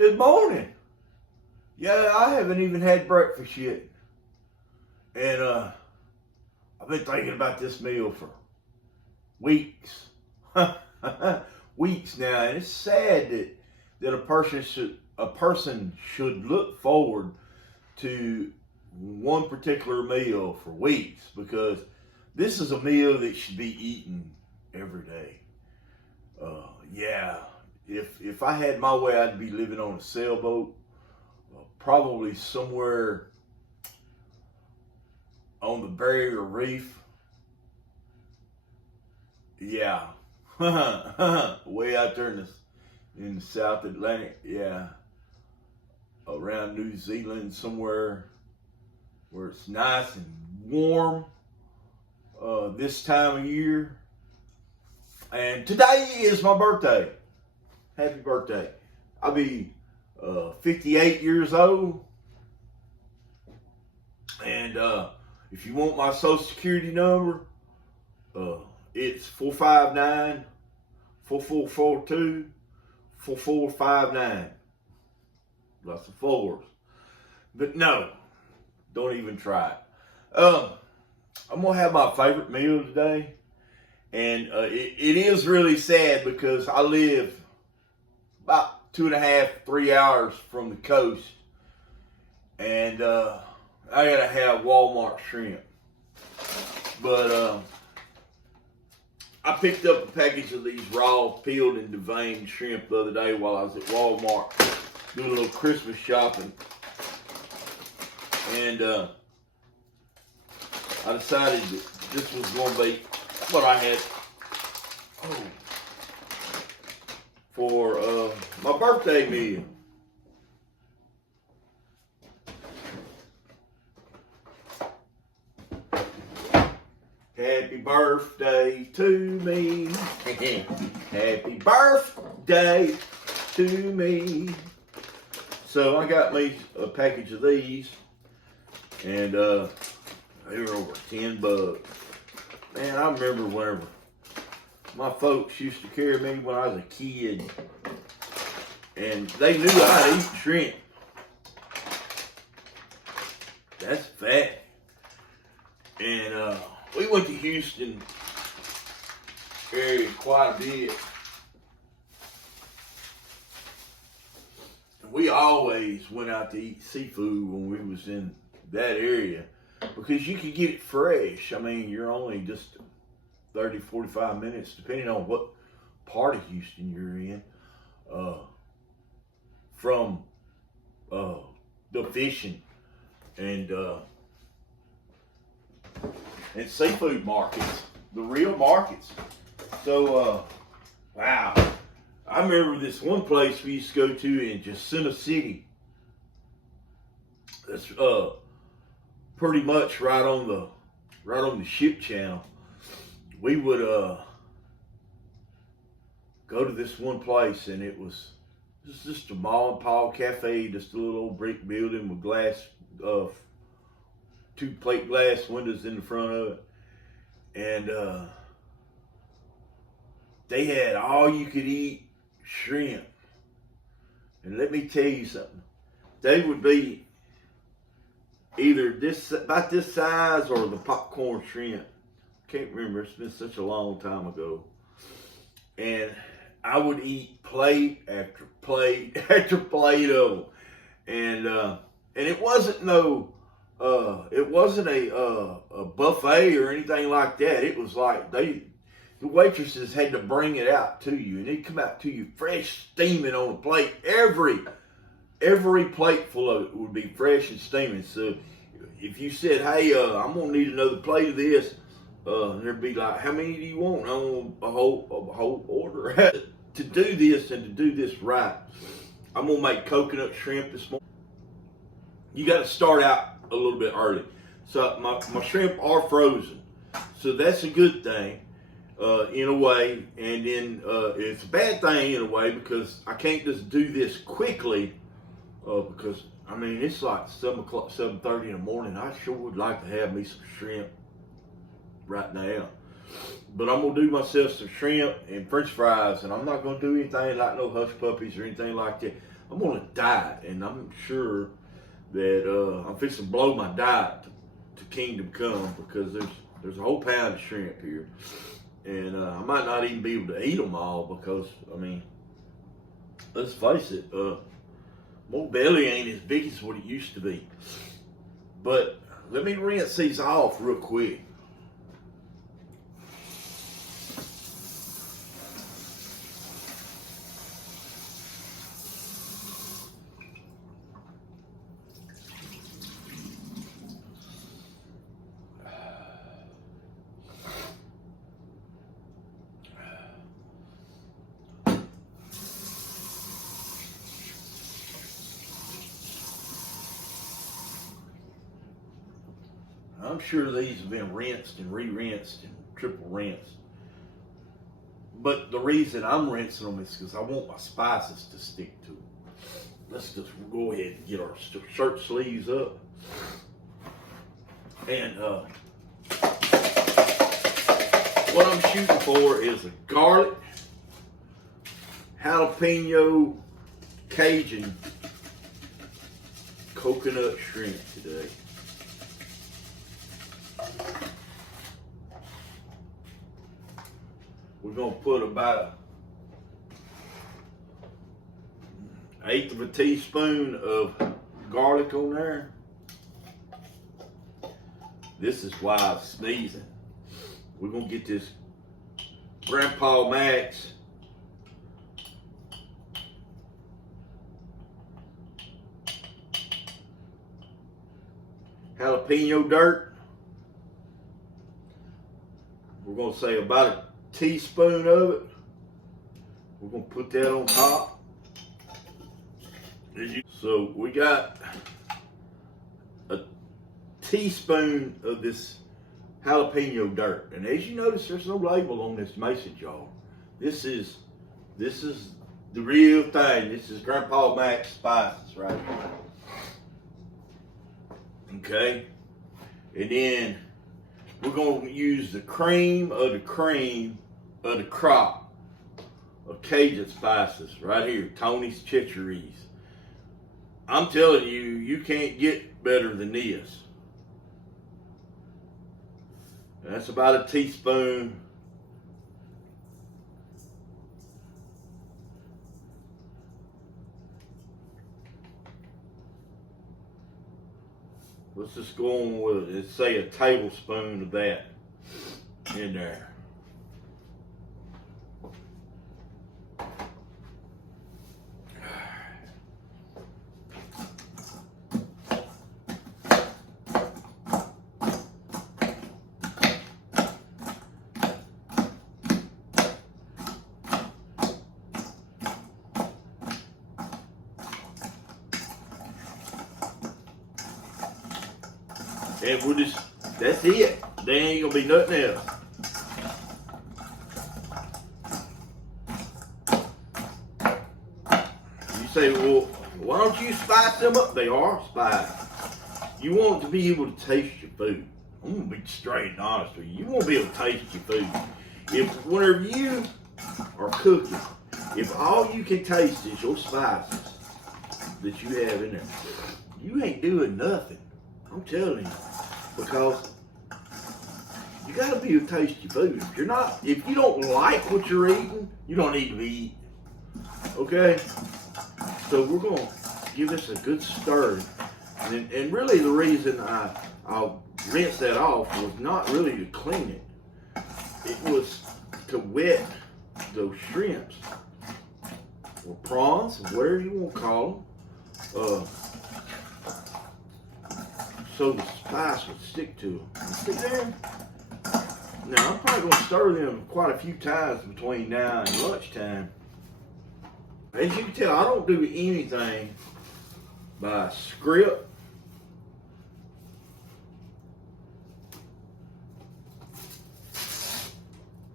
Good morning. Yeah, I haven't even had breakfast yet. And I've been thinking about this meal for weeks. Weeks now. And it's sad that a person should look forward to one particular meal for weeks, because this is a meal that should be eaten every day. Yeah, if I had my way, I'd be living on a sailboat, probably somewhere on the barrier reef. Yeah, way out there in the South Atlantic. Yeah, around New Zealand somewhere where it's nice and warm this time of year. And today is my birthday. Happy birthday. I'll be 58 years old. And if you want my social security number, it's 459 4442 4459. Lots of fours. But no, don't even try it. I'm going to have my favorite meal today. And it is really sad because I live about 2.5, 3 hours from the coast. And I got to have Walmart shrimp. But I picked up a package of these raw, peeled and deveined shrimp the other day while I was at Walmart doing a little Christmas shopping. And I decided that this was going to be what I had for my birthday meal. Happy birthday to me. Happy birthday to me. So I got me a package of these, and they were over $10. Man, I remember whenever my folks used to carry me when I was a kid, and they knew I'd eat shrimp. That's fat. And we went to Houston area quite a bit. And we always went out to eat seafood when we was in that area, because you could get it fresh. I mean, you're only just 30, 45 minutes, depending on what part of Houston you're in, from the fishing and seafood markets, the real markets. So, wow. I remember this one place we used to go to in Jacinto City. That's pretty much right on the ship channel. We would go to this one place, and it was just a mom and pop cafe, just a little old brick building with glass, 2 plate glass windows in the front of it. And they had all you could eat shrimp. And let me tell you something. They would be either about this size or the popcorn shrimp. Can't remember. It's been such a long time ago. And I would eat plate after plate after plate of them. And it wasn't a buffet or anything like that. It was like the waitresses had to bring it out to you, and it'd come out to you fresh, steaming on a plate. Every plate full of it would be fresh and steaming. So if you said, "Hey, I'm gonna need another plate of this," there'd be like, "How many do you want?" I want a whole order. To do this and to do this right, I'm gonna make coconut shrimp this morning. You got to start out a little bit early. So my shrimp are frozen, so that's a good thing in a way. And then it's a bad thing in a way, because I can't just do this quickly, because I mean it's like 7:30 in the morning. I sure would like to have me some shrimp right now. But I'm gonna do myself some shrimp and French fries, and I'm not gonna do anything like no hush puppies or anything like that. I'm on a diet, and I'm sure that I'm fixing to blow my diet to kingdom come, because there's a whole pound of shrimp here, and I might not even be able to eat them all, because I mean, let's face it, my belly ain't as big as what it used to be. But let me rinse these off real quick. I'm sure these have been rinsed and re-rinsed and triple rinsed. But the reason I'm rinsing them is because I want my spices to stick to them. Let's just go ahead and get our shirt sleeves up. And what I'm shooting for is a garlic, jalapeno, Cajun coconut shrimp today. We're going to put about an 1/8 of a teaspoon of garlic on there. This is why I'm sneezing. We're going to get this Grandpa Max jalapeno dirt. We're going to say about a teaspoon of it. We're going to put that on top. So we got a teaspoon of this jalapeno dirt, and as you notice, there's no label on this mason jar. This is the real thing. This is Grandpa Max spices right here. Okay, and then we're going to use the cream of the crop of Cajun spices right here, Tony's Chicheries. I'm telling you, you can't get better than this. And that's about a teaspoon. Let's just go on with it. Let's say a tablespoon of that in there. And we'll just, that's it. There ain't gonna be nothing else. You say, well, why don't you spice them up? They are spiced. You want to be able to taste your food. I'm gonna be straight and honest with you. You want to be able to taste your food. If whenever you are cooking, if all you can taste is your spices that you have in there, you ain't doing nothing. I'm telling you. Because you gotta be able to taste your food. If you don't like what you're eating, you don't need to be eating. Okay? So we're gonna give this a good stir. And really the reason I'll rinse that off was not really to clean it. It was to wet those shrimps or prawns, whatever you want to call them. So the spice would stick to them. Stick there. Now I'm probably going to stir them quite a few times between now and lunchtime. As you can tell, I don't do anything by script.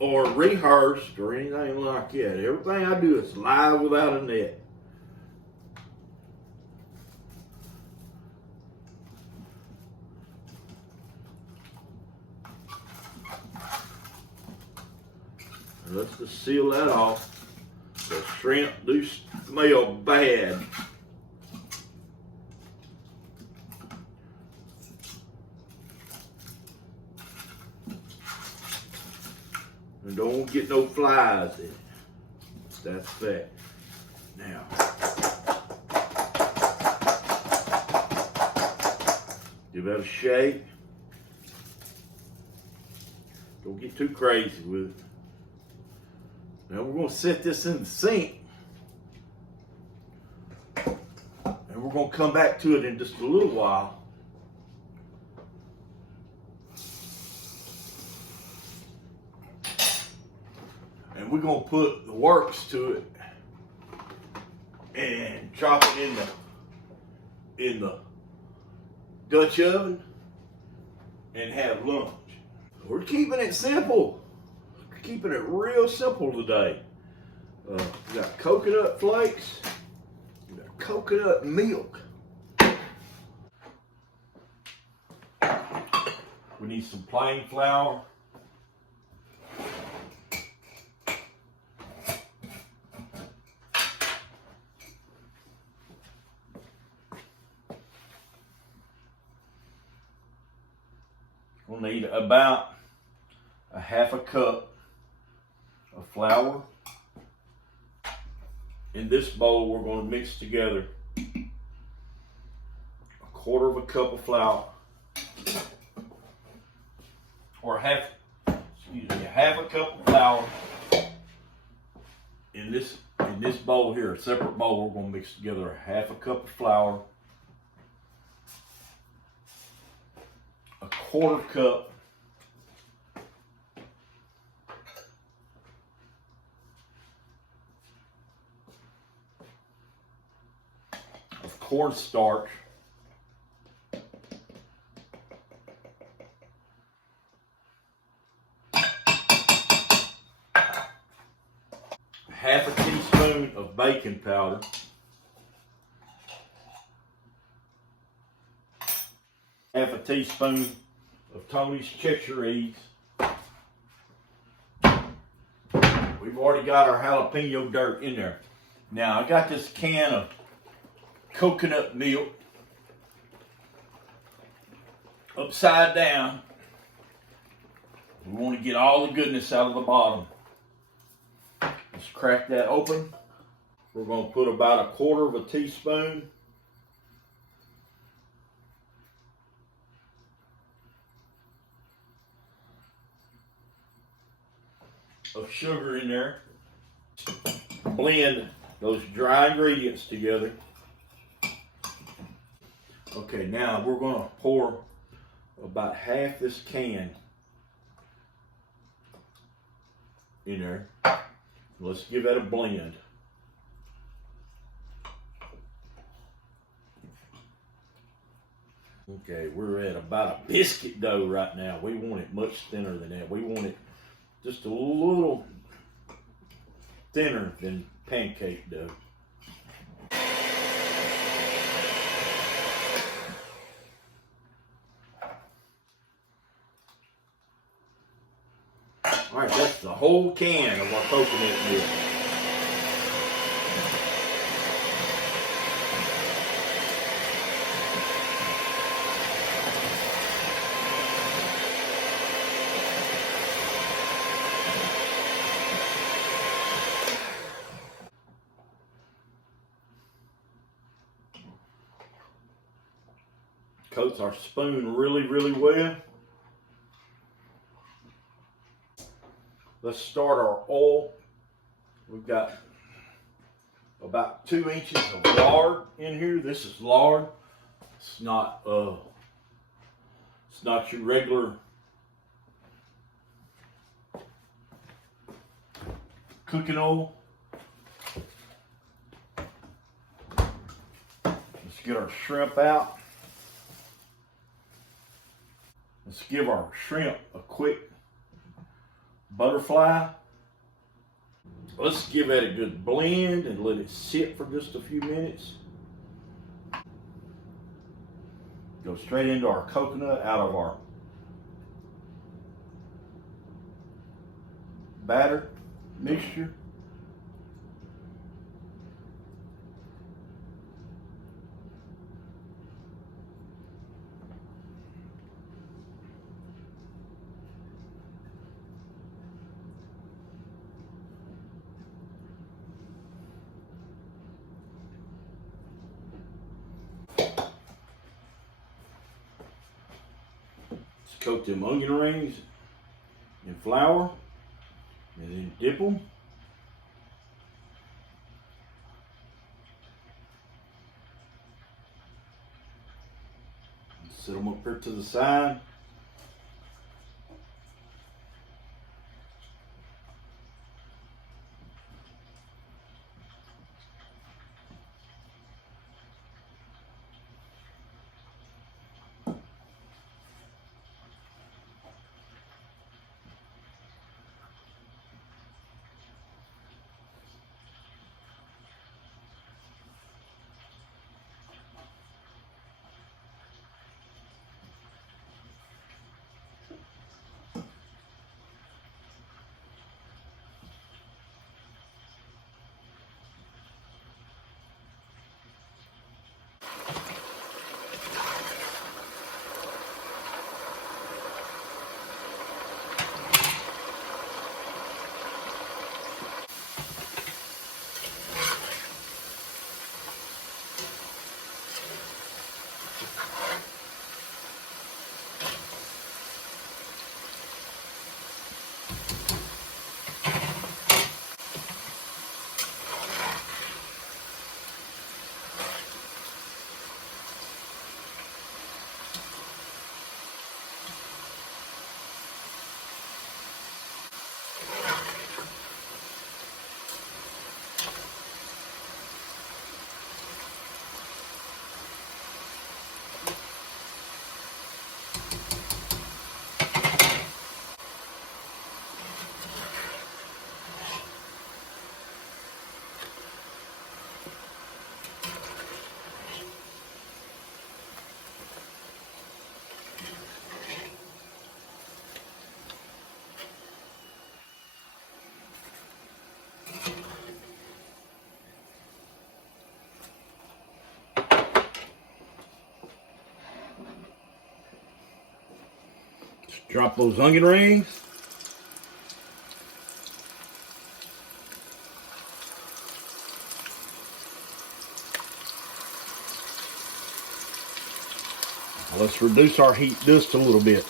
Or rehearsed or anything like that. Everything I do is live without a net. Let's just seal that off. The shrimp do smell bad. And don't get no flies in it. That's fact. Now, give that a shake. Don't get too crazy with it. Now we're going to set this in the sink. And we're going to come back to it in just a little while. And we're going to put the works to it and drop it in the Dutch oven and have lunch. We're keeping it simple. We're keeping it real simple today. We got coconut flakes. We got coconut milk. We need some plain flour. We'll need about a half a cup of flour. In this bowl, we're going to mix together a quarter of a cup of flour, or half a cup of flour. In this bowl here, a separate bowl, we're going to mix together a half a cup of flour, a quarter cup of cornstarch, half a teaspoon of baking powder, half a teaspoon of Tony's Cheshire. We've already got our jalapeno dirt in there. Now I got this can of coconut milk upside down. We want to get all the goodness out of the bottom. Let's crack that open. We're going to put about a quarter of a teaspoon of sugar in there. Blend those dry ingredients together. Okay, now we're going to pour about half this can in there. Let's give that a blend. Okay, we're at about a biscuit dough right now. We want it much thinner than that. We want it just a little thinner than pancake dough. All right, that's the whole can of our coconut milk. Coats our spoon really, really well. Let's start our oil. We've got about 2 inches of lard in here. This is lard. It's not your regular cooking oil. Let's get our shrimp out. Let's give our shrimp a quick butterfly. Let's give that a good blend and let it sit for just a few minutes. Go straight into our coconut out of our batter mixture. Coat them onion rings in flour and then dip them. Set them up here to the side. Drop those onion rings. Let's reduce our heat just a little bit.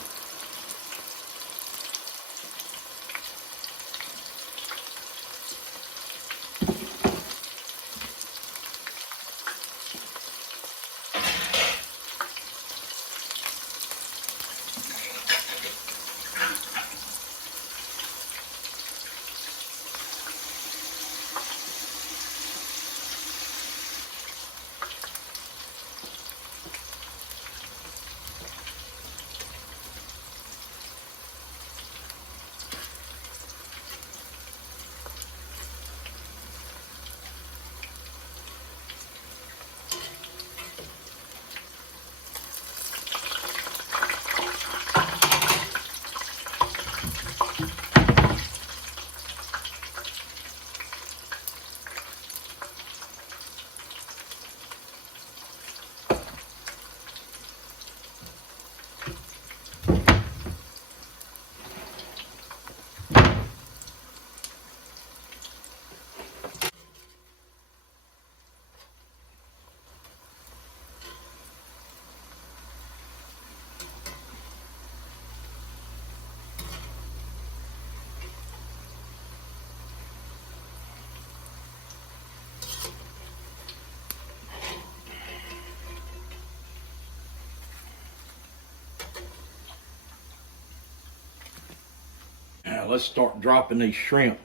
Now let's start dropping these shrimp.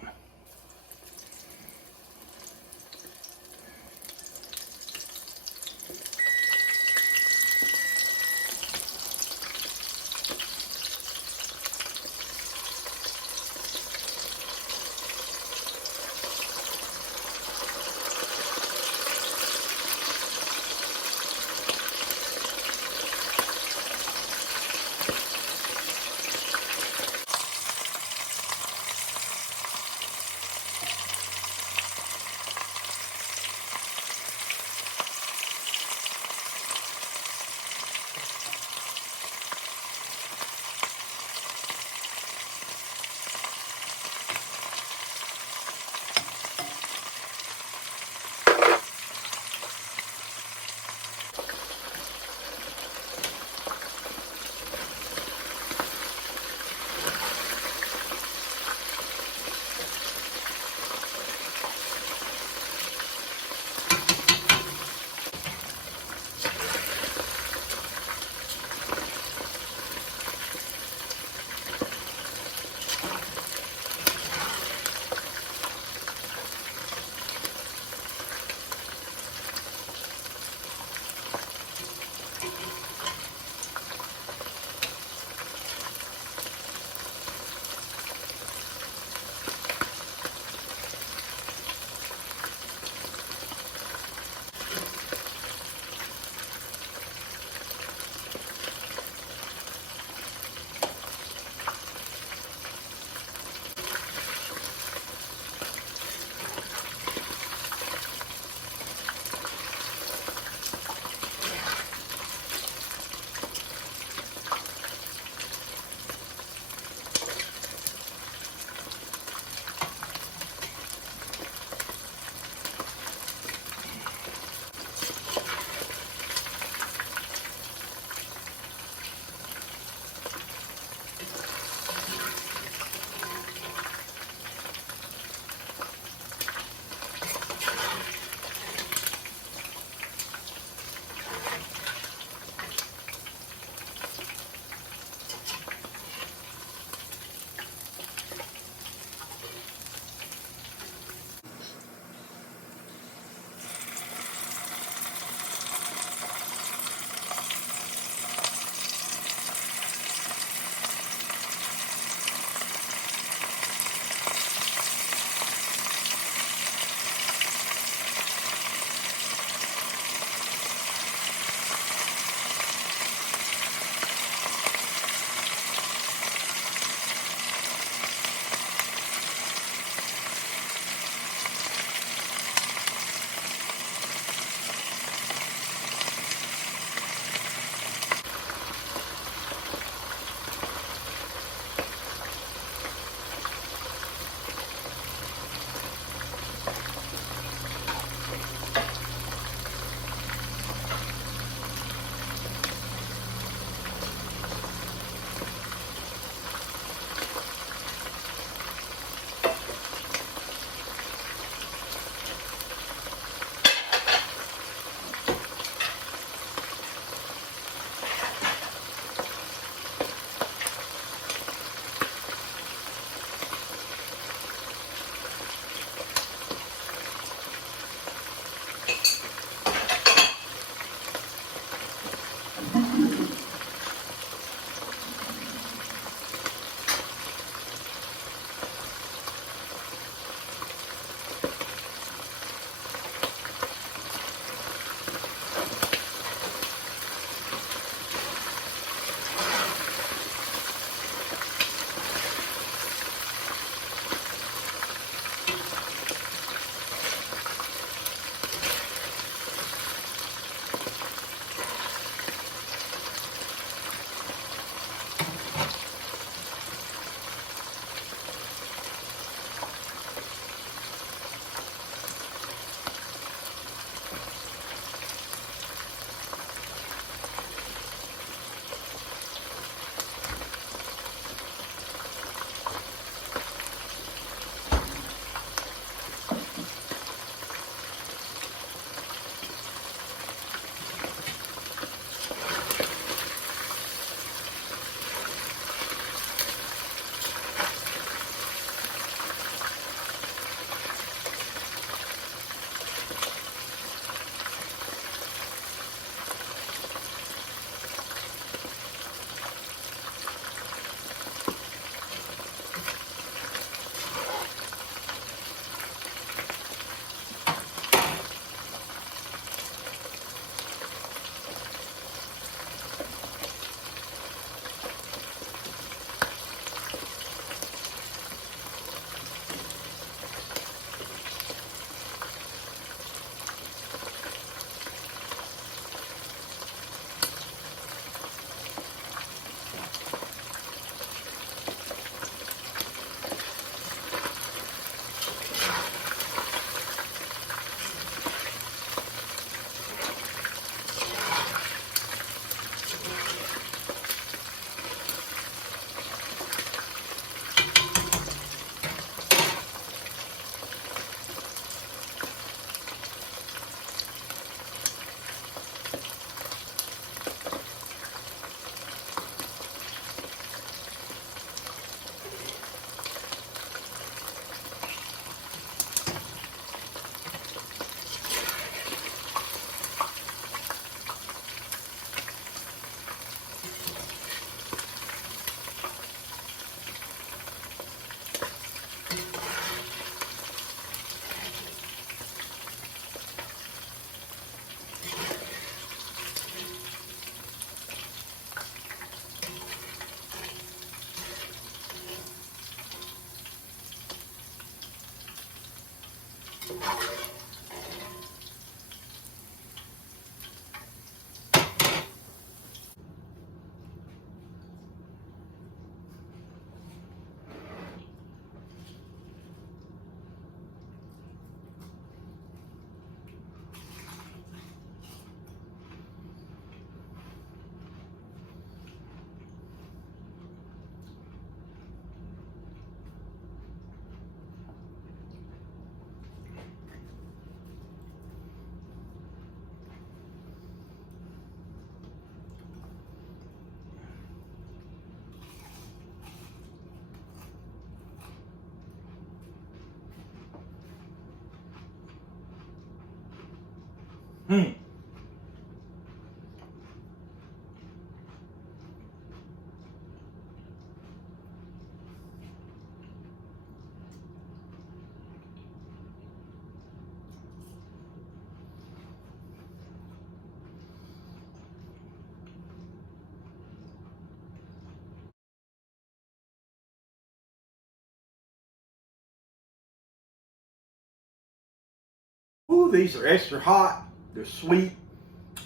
these are extra hot. They're sweet,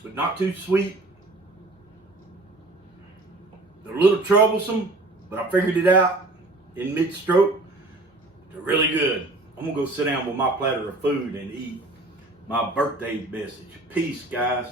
but not too sweet. They're a little troublesome, but I figured it out in mid-stroke. They're really good. I'm gonna go sit down with my platter of food and eat my birthday message. Peace, guys.